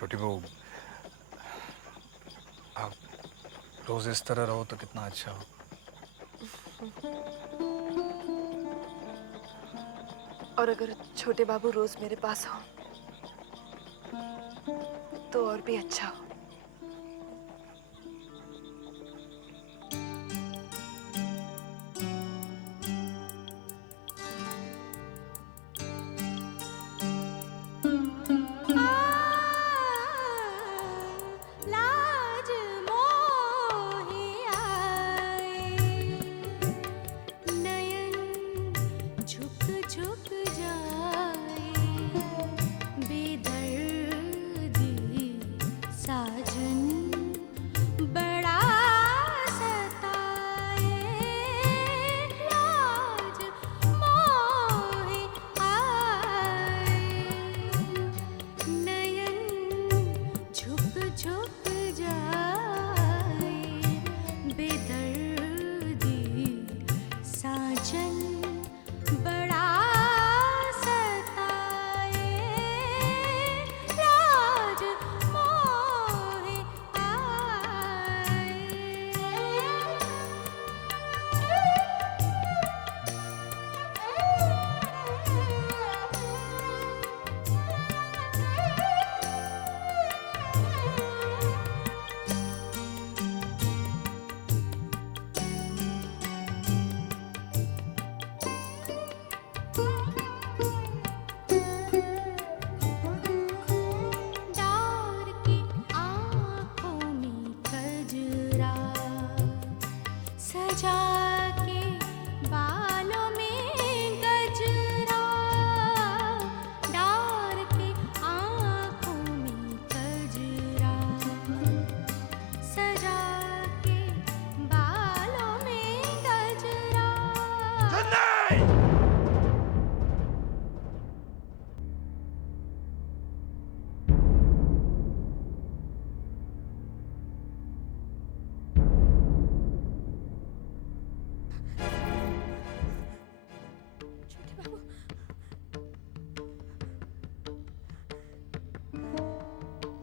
छोटी बहू, आप रोज इस तरह रहो तो कितना अच्छा हो। और अगर छोटे बाबू रोज मेरे पास हो तो और भी अच्छा हो।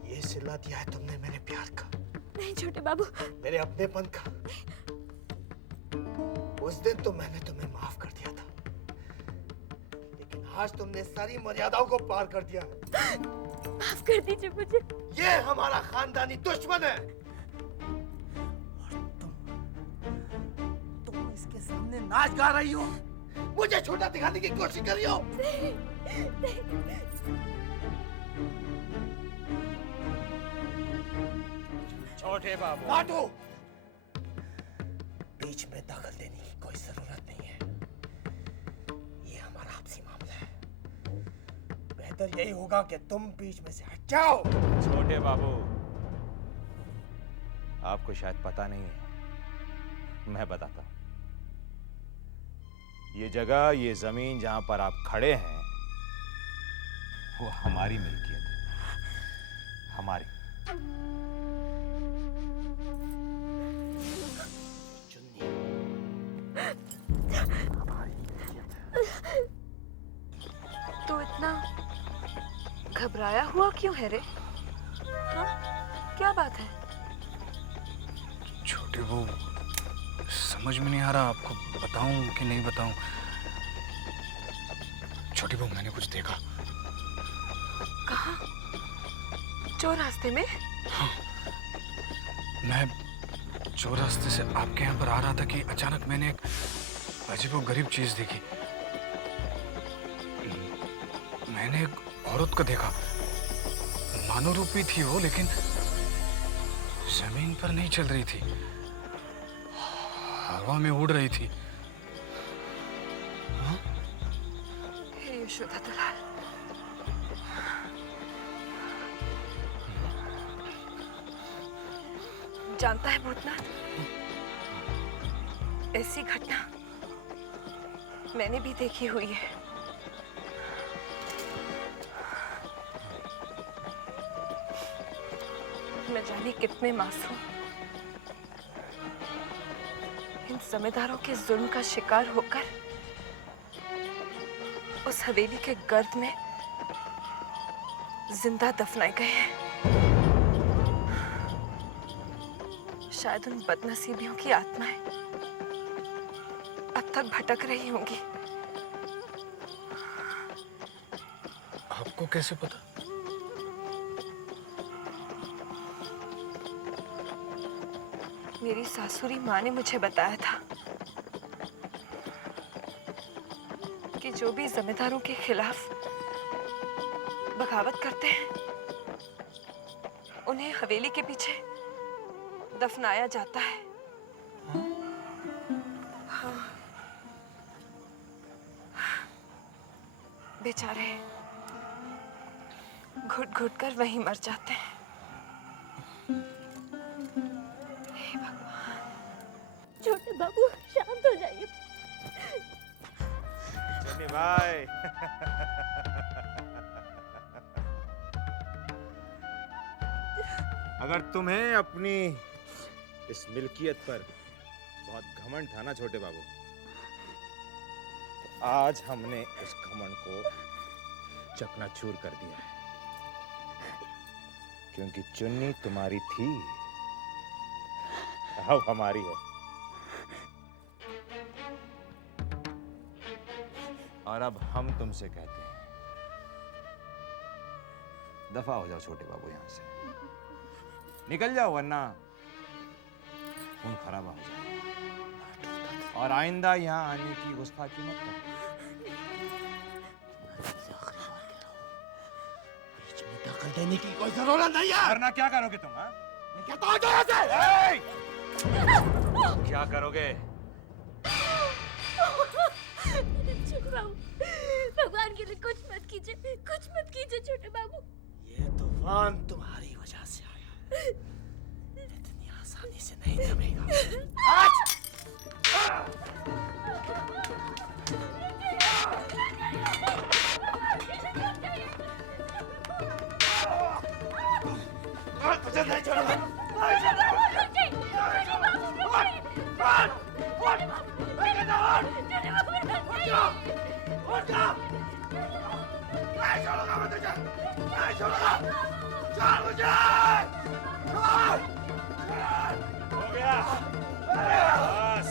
ये सिला दिया है तुमने मेरे प्यार का। नहीं छोटे बाबू, मेरे अपनेपन का। उस दिन तो मैंने तुम्हें माफ कर दिया था, लेकिन आज तुमने सारी मर्यादाओं को पार कर दिया है। माफ कर दीजिए मुझे। ये हमारा खानदानी दुश्मन है और तुम इसके सामने नाच गा रही हो, मुझे छोटा दिखाने की कोशिश कर रही हो। छोटे बाबू, नाटू, बीच में दखल देने की कोई जरूरत नहीं है। ये हमारा आपसी मामला है। बेहतर यही होगा कि तुम बीच में से हट जाओ। छोटे बाबू, आपको शायद पता नहीं है, मैं बताता हूं। ये जगह, ये जमीन जहां पर आप खड़े हैं, वो हमारी मिल्कियत है, हमारी। तो इतना घबराया हुआ क्यों है रे? हाँ? क्या बात है? छोटी बहू, समझ में नहीं आ रहा आपको बताऊं कि नहीं बताऊं। छोटी बहू, मैंने कुछ देखा। कहाँ? चौरास्ते में? हाँ, मैं चौरास्ते से आपके यहाँ पर आ रहा था कि अचानक मैंने एक अजीब गरीब चीज देखी। मैंने एक औरत को देखा, मानव रूपी थी वो, लेकिन जमीन पर नहीं चल रही थी, हवा में उड़ रही थी। हाँ? हे यशोदा दुलाल, जानता है भूतनाथ, ऐसी घटना मैंने भी देखी हुई है। न जाने कितने मासूम इन जमींदारों के जुल्म का शिकार होकर उस हवेली के गर्द में जिंदा दफनाए गए हैं। शायद उन बदनसीबियों की आत्माएं अब तक भटक रही होंगी। आपको कैसे पता? मेरी सासुरी माँ ने मुझे बताया था कि जो भी जमींदारों के खिलाफ बगावत करते हैं उन्हें हवेली के पीछे दफनाया जाता है। हाँ। बेचारे घुट घुट कर वहीं मर जाते हैं। हे भगवान। छोटे बाबू शांत हो जाइए। चन्नी भाई अगर तुम्हें अपनी इस मिल्कियत पर बहुत घमंड था ना छोटे बाबू, तो आज हमने उस घमंड को चकनाचूर कर दिया है। क्योंकि चुन्नी तुम्हारी थी, अब हमारी है। और अब हम तुमसे कहते हैं, दफा हो जाओ छोटे बाबू यहां से, निकल जाओ वरना खून खराबा हो जाएगा। और आइंदा यहाँ आने की गुस्ताखी मत करो। बीच में दखल देने की कोई जरूरत नहीं है। वरना क्या करोगे तुम? हाँ, मैं कहता हूं यहाँ से। क्या करोगे? छोटे बाबू, भगवान के लिए कुछ मत कीजिए छोटे बाबू। ये तूफान तुम्हारी वजह से आया है। इतनी आसानी से नहीं थमेगा। आज तुझे नहीं छोड़ूंगा। हो गया बस,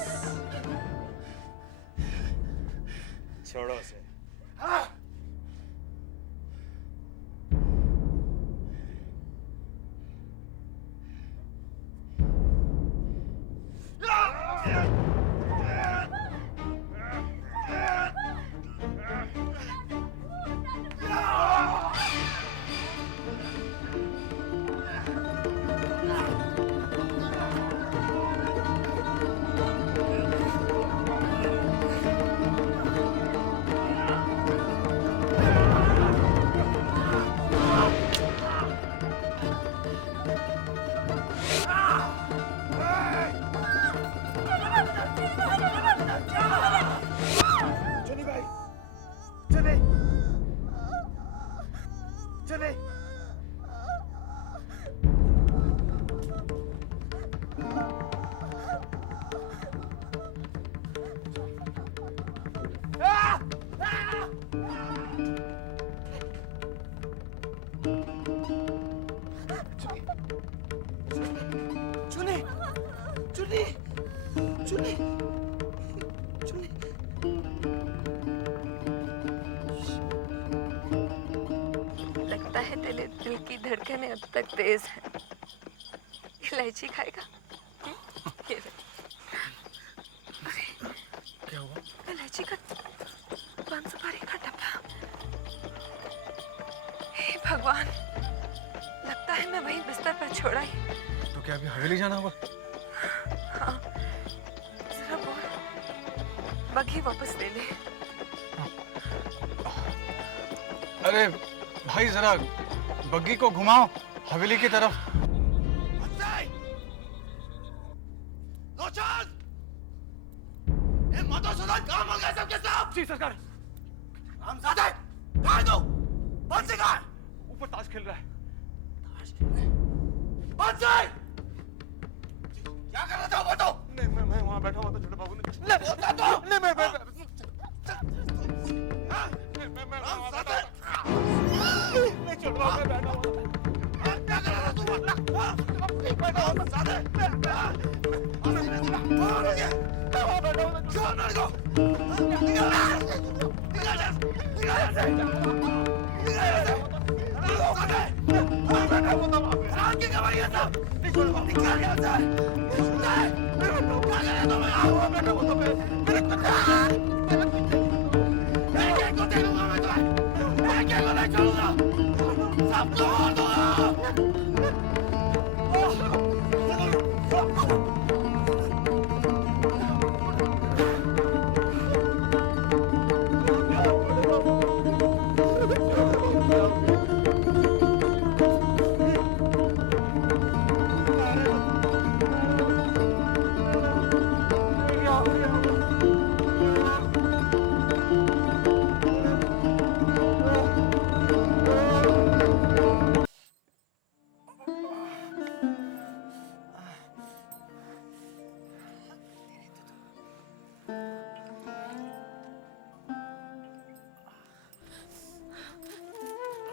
छोड़ो उसे। लगता है तेरे दिल की धड़कनें अब तक तेज है। इलायची खाएगा? ये ले। क्या हुआ? इलायची का पान सुपारी का डब्बा। हे भगवान, लगता है मैं वहीं बिस्तर पर छोड़ा ही। तो क्या अभी हवेली जाना होगा? हाँ, जरा बोल, बग्घी वापस ले ले। अरे भाई जरा बग्गी को घुमाओ हवेली की तरफ। काम हो गया सबके सब। जी सरकार। हमजादे, कहाँ है तू? बंसी कहाँ है? ऊपर ताश खेल रहा है। ताश खेल रहा है? बंसी! क्या कर रहा था वो तो? नहीं मैं वहाँ बैठा हुआ था छोटे बाबू ने। ले बोलता तो? नहीं मैं हमजादे! छोटे बाबू में बैठा हुआ था। क्या कर रहा था तू? हमजादे!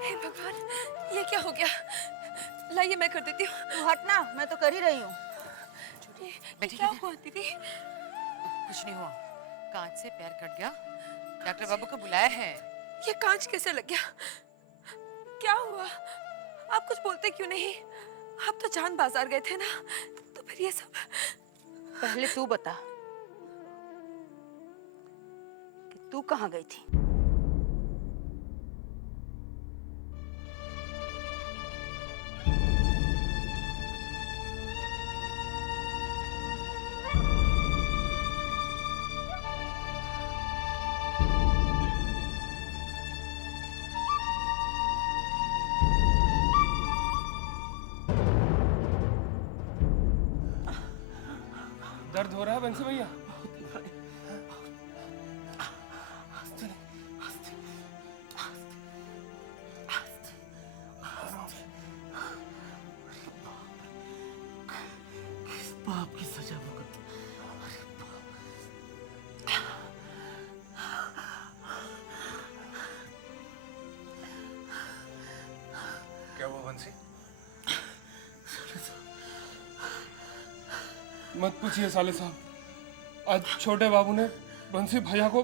हे भगवान, ये क्या हो गया? लाइए मैं कर देती हूँ। तू हटना, मैं तो कर ही रही हूँ। बेटी क्या हुआ दीदी? कुछ नहीं हुआ, कांच से पैर कट गया। डॉक्टर बाबू को बुलाया है। ये कांच कैसे लग गया? क्या हुआ? आप कुछ बोलते क्यों नहीं? आप तो जान बाजार गए थे ना, तो फिर ये सब। पहले तू बता कि तू कहाँ गई थी? दर्द हो रहा है बंसी भैया? बाप की सजा भुगत। क्या हुआ बंसी? मत पूछिए साले साहब, आज छोटे बाबू ने बंसी भैया को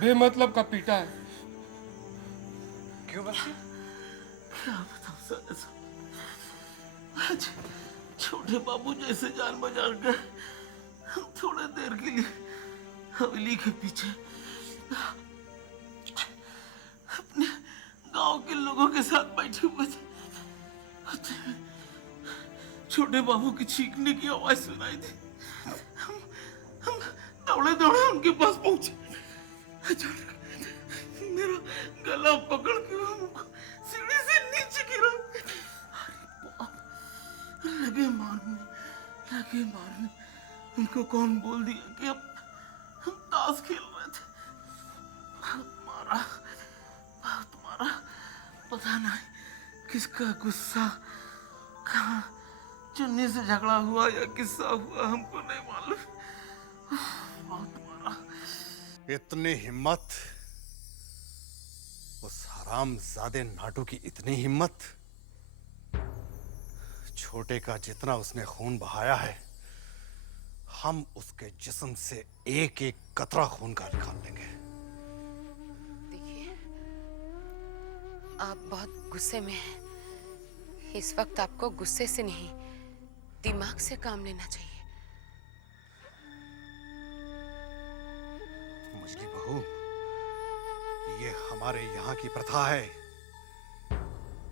बेमतलब का पीटा है। क्यों बंसी? क्या बताऊं साले साहब, आज छोटे बाबू जैसे जान बचा गए। हम थोड़े देर के लिए हवेली के पीछे अपने गांव के लोगों के साथ बैठे हुए थे। छोटे बाबू की चीखने की आवाज सुनाई थी। हम दौड़े दौड़े उनके पास पहुंचे। अचानक मेरा गला पकड़ के वो हमको सीढ़ी से नीचे गिरा। लगे मारने। उनको कौन बोल दिया कि अब हम ताश खेल रहे थे। बहुत मारा। पता नहीं किसका गुस्सा, कहाँ चुन्नी से झगड़ा हुआ या किस्सा हुआ, हमको नहीं मालूम। बहुत मारा। इतनी हिम्मत, उस हरामजादे नाटू की इतनी हिम्मत। छोटे का जितना उसने खून बहाया है, हम उसके जिस्म से एक एक कतरा खून का निकाल लेंगे। देखिए, आप बहुत गुस्से में हैं। इस वक्त आपको गुस्से से नहीं, दिमाग से काम लेना चाहिए। मुझली बहू, ये हमारे यहाँ की प्रथा है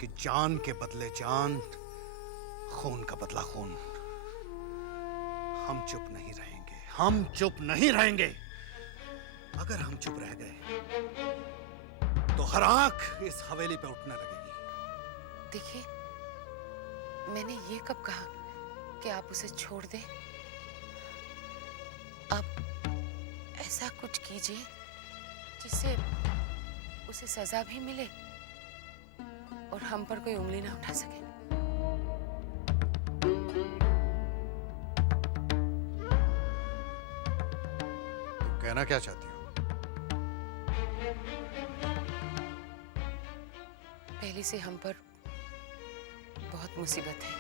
कि जान के बदले जान, खून का बदला खून। हम चुप नहीं रहेंगे। अगर हम चुप रह गए तो हर आंख इस हवेली पे उठने लगेगी। देखिए, मैंने ये कब कहा कि आप उसे छोड़ दें? आप ऐसा कुछ कीजिए जिससे उसे सजा भी मिले और हम पर कोई उंगली ना उठा सके। कहना क्या चाहती हो? पहले से हम पर बहुत मुसीबत है।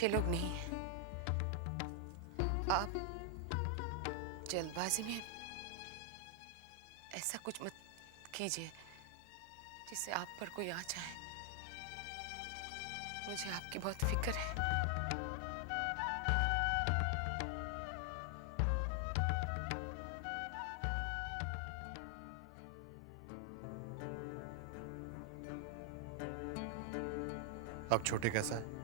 अच्छे लोग नहीं हैं। आप जल्दबाजी में ऐसा कुछ मत कीजिए जिससे आप पर कोई आँच आए। मुझे आपकी बहुत फिक्र है। अब छोटे कैसा है?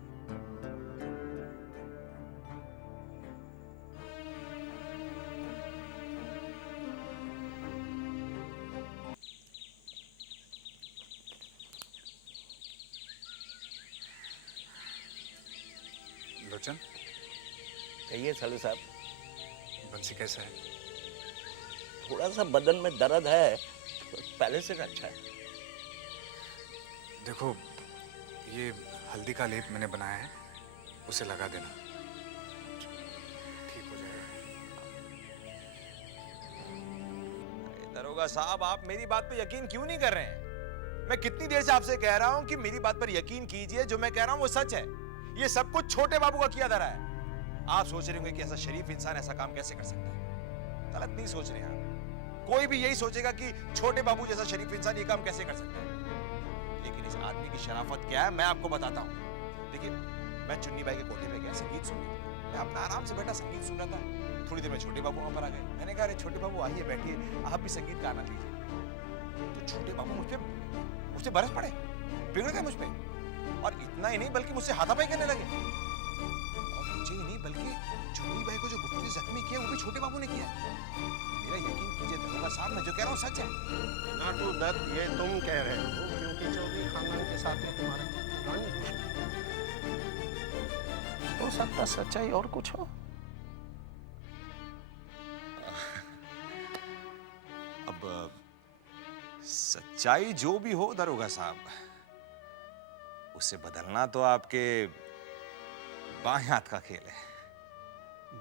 लोचन, कहिए सालू साहब। बंसी कैसा है? थोड़ा सा बदन में दर्द है, पहले से अच्छा है। देखो, ये हल्दी का लेप मैंने बनाया है, उसे लगा देना, ठीक हो जाएगा। दरोगा साहब, आप मेरी बात पे यकीन क्यों नहीं कर रहे हैं? मैं कितनी देर से आपसे कह रहा हूं कि मेरी बात पर यकीन कीजिए, जो मैं कह रहा हूं वो सच है। ये सब कुछ छोटे बाबू का किया धरा है। आप सोच रहे होंगे कि ऐसा शरीफ इंसान ऐसा काम कैसे कर सकता है। गलत नहीं सोच रहे हैं आप। कोई भी यही सोचेगा कि छोटे बाबू जैसा शरीफ इंसान ये काम कैसे कर सकता है। लेकिन इस आदमी की शराफत क्या है मैं आपको बताता हूँ। देखिए, मैं चुन्नी बाई के कोठे पे गया संगीत सुनने। मैं अपना आराम से बैठा संगीत सुन रहा था। थोड़ी देर में छोटे बाबू वहां पर आ गए। मैंने कहा, अरे छोटे बाबू आइए, बैठिए, आप भी संगीत का आनंद लीजिए। तो छोटे बाबू मुझसे बरस पड़े, बिगड़ गए मुझ पे। और इतना ही नहीं बल्कि मुझसे हाथापाई करने लगे। और मुझे ही नहीं बल्कि चुन्नी बाई को जो गुप्त से जख्मी किया वो भी छोटे बाबू ने किया। मेरा यकीन कीजिए दरोगा साहब, मैं जो कह रहा हूँ सच है। नाटू दत्त, ये तुम कह रहे हो क्योंकि चौधरी खानदान के साथ में तुम्हारे पुरानी हो सकता सच्चाई और कुछ हो। अब सच्चाई जो भी हो दरोगा साहब, उसे बदलना तो आपके बाएं हाथ का खेल है।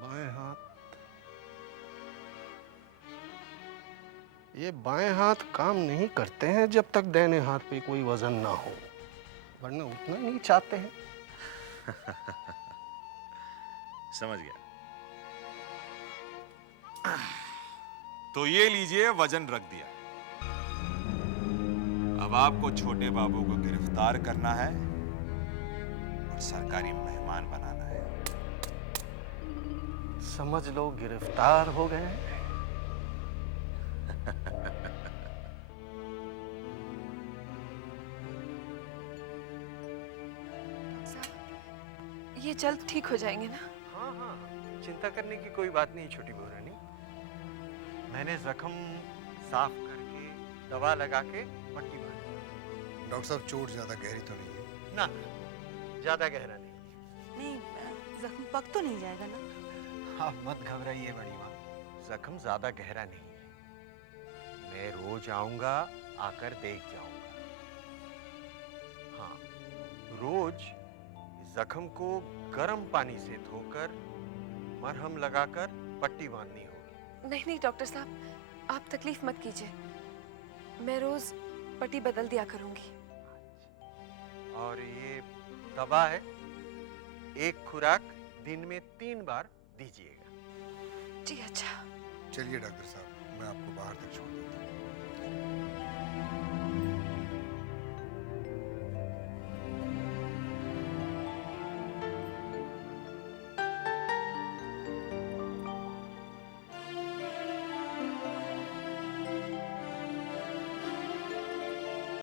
बाएं हाथ? ये बाएं हाथ काम नहीं करते हैं जब तक दाहिने हाथ पे कोई वजन ना हो, वरना उतना नहीं चाहते हैं। समझ गया। तो ये लीजिए, वजन रख दिया। अब आपको छोटे बाबू को गिरफ्तार करना है और सरकारी मेहमान बनाना है। समझ लो गिरफ्तार हो गए। ये जल्द ठीक हो जाएंगे ना? हाँ हाँ, चिंता करने की कोई बात नहीं छोटी बहू रानी। मैंने जख्म साफ करके दवा लगा के पट्टी बांधी। डॉक्टर साहब, चोट ज्यादा गहरी तो नहीं है? ना, ज्यादा गहरा नहीं। नहीं, जख्म पक तो नहीं जाएगा ना? आप मत घबराइए बड़ी माँ, जख्म ज्यादा गहरा नहीं है। मैं रोज आऊंगा, आकर देख जाऊंगा। हाँ, रोज जख्म को गर्म पानी से धोकर मरहम लगाकर पट्टी बांधनी होगी। नहीं नहीं डॉक्टर साहब, आप तकलीफ मत कीजिए, मैं रोज पट्टी बदल दिया करूंगी। और ये दवा है, एक खुराक दिन में 3 बार दीजिएगा। जी अच्छा। चलिए डॉक्टर साहब, मैं आपको बाहर तक छोड़ देता हूँ।